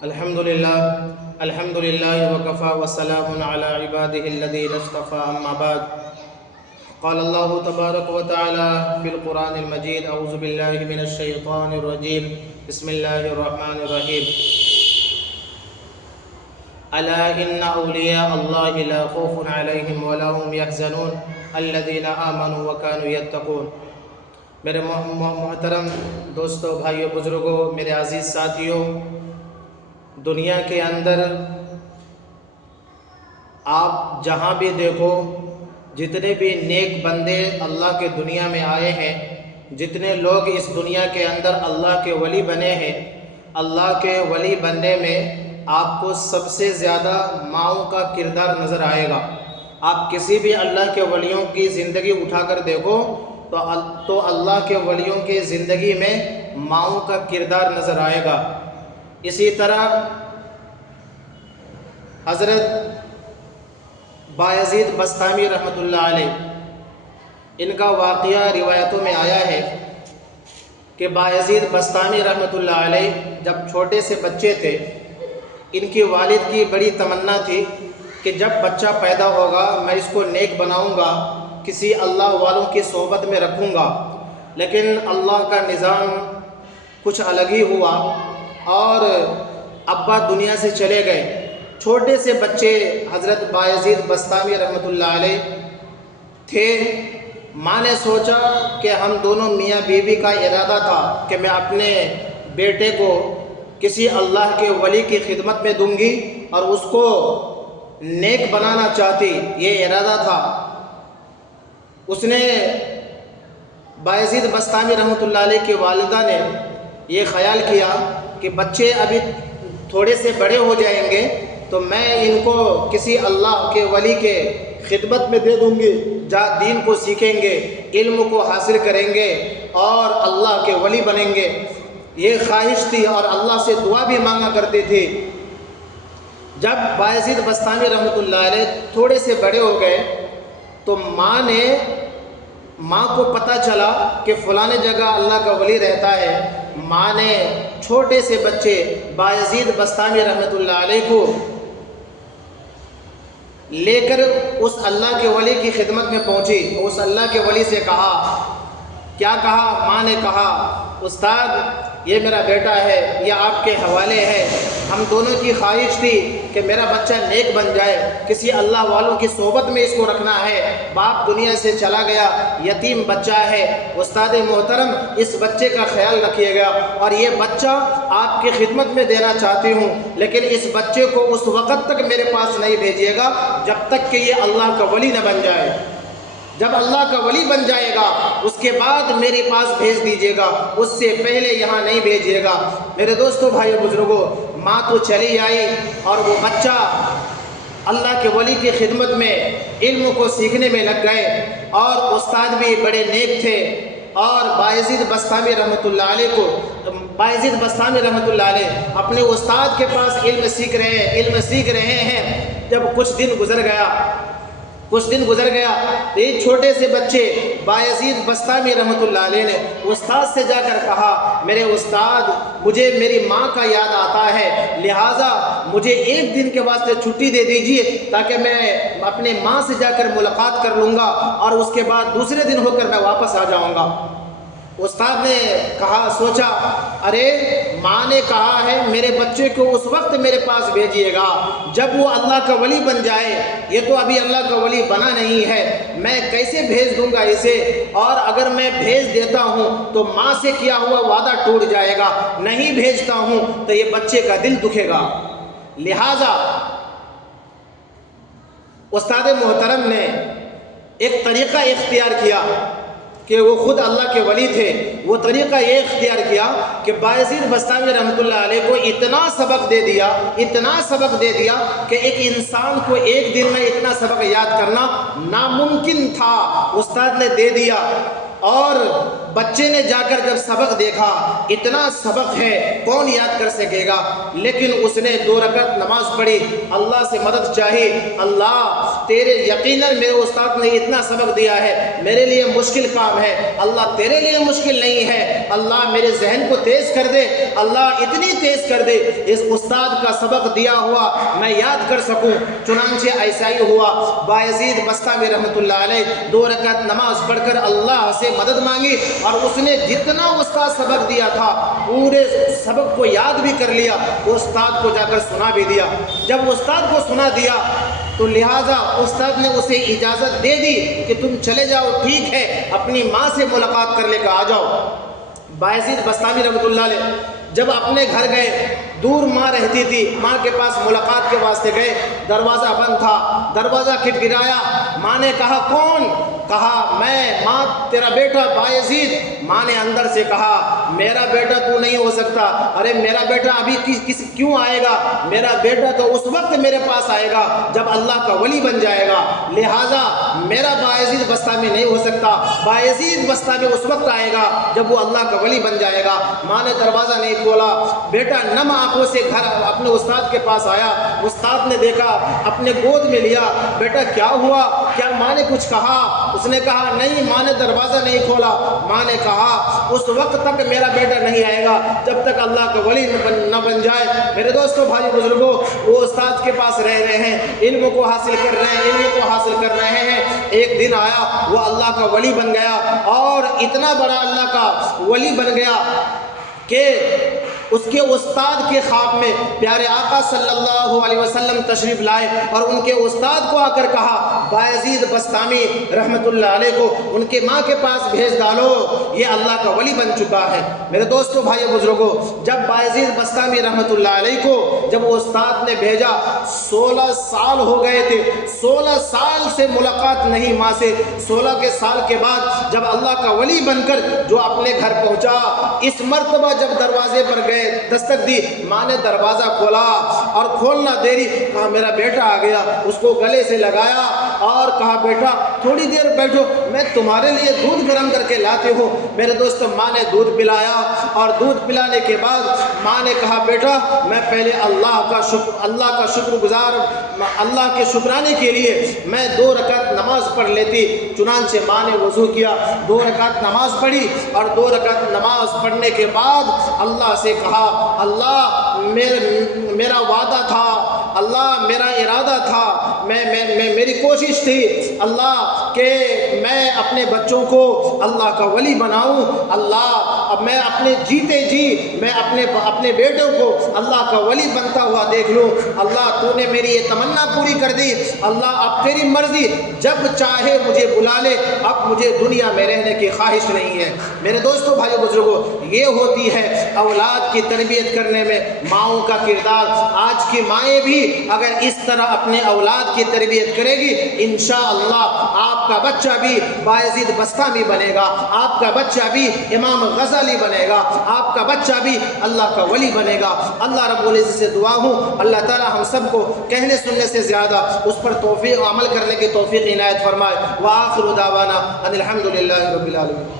الحمد لله وكفى وسلام على عباده الذين اصطفى أما بعد. قال الله تبارك وتعالى في القرآن المجيد: أعوذ بالله من الشيطان الرجيم، بسم الله الرحمن الرحيم. ألا إن أولياء الله لا خوف عليهم ولا هم يحزنون الذين آمنوا وكانوا يتقون. میرے محترم دوستوں، بھائیوں، بزرگوں، میرے عزیز ساتھیوں، دنیا کے اندر آپ جہاں بھی دیکھو، جتنے بھی نیک بندے اللہ کے دنیا میں آئے ہیں، جتنے لوگ اس دنیا کے اندر اللہ کے ولی بنے ہیں، اللہ کے ولی بننے میں آپ کو سب سے زیادہ ماؤں کا کردار نظر آئے گا. آپ کسی بھی اللہ کے ولیوں کی زندگی اٹھا کر دیکھو تو اللہ کے ولیوں کی زندگی میں ماؤں کا کردار نظر آئے گا. اسی طرح حضرت بایزید بسطامی رحمۃ اللہ علیہ، ان کا واقعہ روایتوں میں آیا ہے کہ بایزید بسطامی رحمۃ اللہ علیہ جب چھوٹے سے بچے تھے، ان کی والد کی بڑی تمنا تھی کہ جب بچہ پیدا ہوگا میں اس کو نیک بناؤں گا، کسی اللہ والوں کی صحبت میں رکھوں گا. لیکن اللہ کا نظام کچھ الگ ہی ہوا اور ابا دنیا سے چلے گئے. چھوٹے سے بچے حضرت بایزید بسطامی رحمۃ اللہ علیہ تھے. ماں نے سوچا کہ ہم دونوں میاں بیوی کا ارادہ تھا کہ میں اپنے بیٹے کو کسی اللہ کے ولی کی خدمت میں دوں گی اور اس کو نیک بنانا چاہتی، یہ ارادہ تھا. اس نے بایزید بسطامی رحمۃ اللہ علیہ کی والدہ نے یہ خیال کیا کہ بچے ابھی تھوڑے سے بڑے ہو جائیں گے تو میں ان کو کسی اللہ کے ولی کے خدمت میں دے دوں گی، جہاں دین کو سیکھیں گے، علم کو حاصل کریں گے اور اللہ کے ولی بنیں گے. یہ خواہش تھی اور اللہ سے دعا بھی مانگا کرتے تھے. جب بایزید بسطامی رحمۃ اللہ علیہ تھوڑے سے بڑے ہو گئے تو ماں کو پتہ چلا کہ فلاں جگہ اللہ کا ولی رہتا ہے. ماں نے چھوٹے سے بچے بایزید بسطامی رحمۃ اللہ علیہ کو لے کر اس اللہ کے ولی کی خدمت میں پہنچی. اس اللہ کے ولی سے کہا، کیا کہا؟ ماں نے کہا، استاد یہ میرا بیٹا ہے، یہ آپ کے حوالے ہے. ہم دونوں کی خواہش تھی کہ میرا بچہ نیک بن جائے، کسی اللہ والوں کی صحبت میں اس کو رکھنا ہے. باپ دنیا سے چلا گیا، یتیم بچہ ہے. استاد محترم اس بچے کا خیال رکھیے گا اور یہ بچہ آپ کی خدمت میں دینا چاہتی ہوں، لیکن اس بچے کو اس وقت تک میرے پاس نہیں بھیجیے گا جب تک کہ یہ اللہ کا ولی نہ بن جائے. جب اللہ کا ولی بن جائے گا اس کے بعد میرے پاس بھیج دیجیے گا، اس سے پہلے یہاں نہیں بھیجیے گا. میرے دوستوں، بھائیو، بزرگوں، ماں تو چلی آئی اور وہ بچہ اللہ کے ولی کی خدمت میں علم کو سیکھنے میں لگ گئے اور استاد بھی بڑے نیک تھے. اور بایزید بسطامی رحمۃ اللہ علیہ اپنے استاد کے پاس علم سیکھ رہے ہیں. جب کچھ دن گزر گیا ایک چھوٹے سے بچے بایزید بسطامی رحمۃ اللہ علیہ نے استاد سے جا کر کہا، میرے استاد، مجھے میری ماں کا یاد آتا ہے، لہٰذا مجھے ایک دن کے واسطے چھٹی دے دیجیے تاکہ میں اپنے ماں سے جا کر ملاقات کر لوں گا اور اس کے بعد دوسرے دن ہو کر میں واپس آ جاؤں گا. استاد نے سوچا، ارے ماں نے کہا ہے میرے بچے کو اس وقت میرے پاس بھیجیے گا جب وہ اللہ کا ولی بن جائے. یہ تو ابھی اللہ کا ولی بنا نہیں ہے، میں کیسے بھیج دوں گا اسے؟ اور اگر میں بھیج دیتا ہوں تو ماں سے کیا ہوا وعدہ ٹوٹ جائے گا، نہیں بھیجتا ہوں تو یہ بچے کا دل دکھے گا. لہٰذا استاد محترم نے ایک طریقہ اختیار کیا کہ وہ خود اللہ کے ولی تھے. وہ طریقہ یہ اختیار کیا کہ بایزید بسطامی رحمۃ اللہ علیہ کو اتنا سبق دے دیا کہ ایک انسان کو ایک دن میں اتنا سبق یاد کرنا ناممکن تھا. استاد نے دے دیا اور بچے نے جا کر جب سبق دیکھا، اتنا سبق ہے کون یاد کر سکے گا، لیکن اس نے 2 رکعت نماز پڑھی، اللہ سے مدد چاہی، اللہ تیرے یقیناً میرے استاد نے اتنا سبق دیا ہے، میرے لیے مشکل کام ہے، اللہ تیرے لیے مشکل نہیں ہے، اللہ میرے ذہن کو تیز کر دے، اللہ اتنی تیز کر دے اس استاد کا سبق دیا ہوا میں یاد کر سکوں۔ چنانچہ ایسا ہی ہوا، بایزید بسطامی رحمۃ اللہ علیہ 2 رکعت نماز پڑھ کر اللہ سے مدد مانگی، اور اس نے جتنا استاد سبق دیا تھا پورے سبق کو یاد بھی کر لیا، استاد کو جا کر سنا بھی دیا۔ جب استاد کو سنا دیا تو لہٰذا استاد نے اسے اجازت دے دی کہ تم چلے جاؤ، ٹھیک ہے، اپنی ماں سے ملاقات کر لے کر آ جاؤ۔ بایزید بسطامی رحمۃ اللہ علیہ جب اپنے گھر گئے، دور ماں رہتی تھی، ماں کے پاس ملاقات کے واسطے گئے، دروازہ بند تھا، دروازہ کھٹکھٹایا، ماں نے کہا کون؟ کہا میں ماں تیرا بیٹا بایزید۔ ماں نے اندر سے کہا میرا بیٹا تو نہیں ہو سکتا، ارے میرا بیٹا ابھی کیوں آئے گا؟ میرا بیٹا تو اس وقت میرے پاس آئے گا جب اللہ کا ولی بن جائے گا، لہٰذا میرا بایزید بسطامی نہیں ہو سکتا، بایزید بسطامی اس وقت آئے گا جب وہ اللہ کا ولی بن جائے گا۔ ماں نے دروازہ نہیں کھولا، بیٹا نم آنکھوں سے گھر اپنے استاد کے پاس آیا، استاد نے دیکھا، اپنے گود میں لیا، بیٹا کیا ہوا؟ کیا ماں نے کچھ کہا؟ اس نے کہا نہیں، ماں نے دروازہ نہیں کھولا۔ ماں نے کہا اس وقت تک میرا بیٹا نہیں آئے گا جب تک اللہ کا ولی نہ بن جائے۔ میرے دوستوں، بھائی بزرگوں، وہ استاد کے پاس رہ رہے ہیں، علم کو حاصل کر رہے ہیں، علم کو حاصل کر رہے ہیں۔ ایک دن آیا، وہ اللہ کا ولی بن گیا، اور اتنا بڑا اللہ کا ولی بن گیا کہ اس کے استاد کے خواب میں پیارے آقا صلی اللہ علیہ وسلم تشریف لائے، اور ان کے استاد کو آ کر کہا بایزید بسطامی رحمۃ اللہ علیہ کو ان کے ماں کے پاس بھیج ڈالو، یہ اللہ کا ولی بن چکا ہے۔ میرے دوستوں، بھائی بزرگوں، جب بایزید بسطامی رحمۃ اللہ علیہ کو جب وہ استاد نے بھیجا، 16 سال ہو گئے تھے، 16 سال سے ملاقات نہیں ماں سے، 16 کے سال کے بعد جب اللہ کا ولی بن کر جو اپنے گھر پہنچا، اس مرتبہ جب دروازے پر گئے، دستک دی، ماں نے دروازہ کھولا، اور کھولنا دیری، کہا میرا بیٹا آ گیا، اس کو گلے سے لگایا اور کہا بیٹا تھوڑی دیر بیٹھو، میں تمہارے لیے دودھ گرم کر کے لاتے ہوں۔ میرے دوستو، ماں نے دودھ پلایا، اور دودھ پلانے کے بعد ماں نے کہا بیٹا میں پہلے اللہ کا شکر گزار، اللہ کے شکرانے کے لیے میں 2 رکعت نماز پڑھ لیتی۔ چنانچہ ماں نے وضو کیا، 2 رکعت نماز پڑھی، اور 2 رکعت نماز پڑھنے کے بعد اللہ سے کہا اللہ میرا وعدہ تھا، اللہ میرا ارادہ تھا، میری کوشش تھی اللہ کہ میں اپنے بچوں کو اللہ کا ولی بناؤں، اللہ اب میں اپنے جیتے جی میں اپنے بیٹوں کو اللہ کا ولی بنتا ہوا دیکھ لوں، اللہ تو نے میری یہ تمنا پوری کر دی، اللہ اب تیری مرضی، جب چاہے مجھے بلا لے، اب مجھے دنیا میں رہنے کی خواہش نہیں ہے۔ میرے دوستوں، بھائی بزرگوں، یہ ہوتی ہے اولاد کی تربیت کرنے میں ماؤں کا کردار۔ آج کی مائیں بھی اگر اس طرح اپنے اولاد کی تربیت کرے گی، انشاءاللہ آپ کا بچہ بھی بایزید بسطامی بنے گا، آپ کا بچہ بھی امام غزالی بنے گا، آپ کا بچہ بھی اللہ کا ولی بنے گا۔ اللہ رب العزت سے دعا ہوں اللہ تعالی ہم سب کو کہنے سننے سے زیادہ اس پر توفیق عمل کرنے کی توفیق عنایت فرمائے۔ وآخر دعوانا ان الحمد للہ رب العالمین۔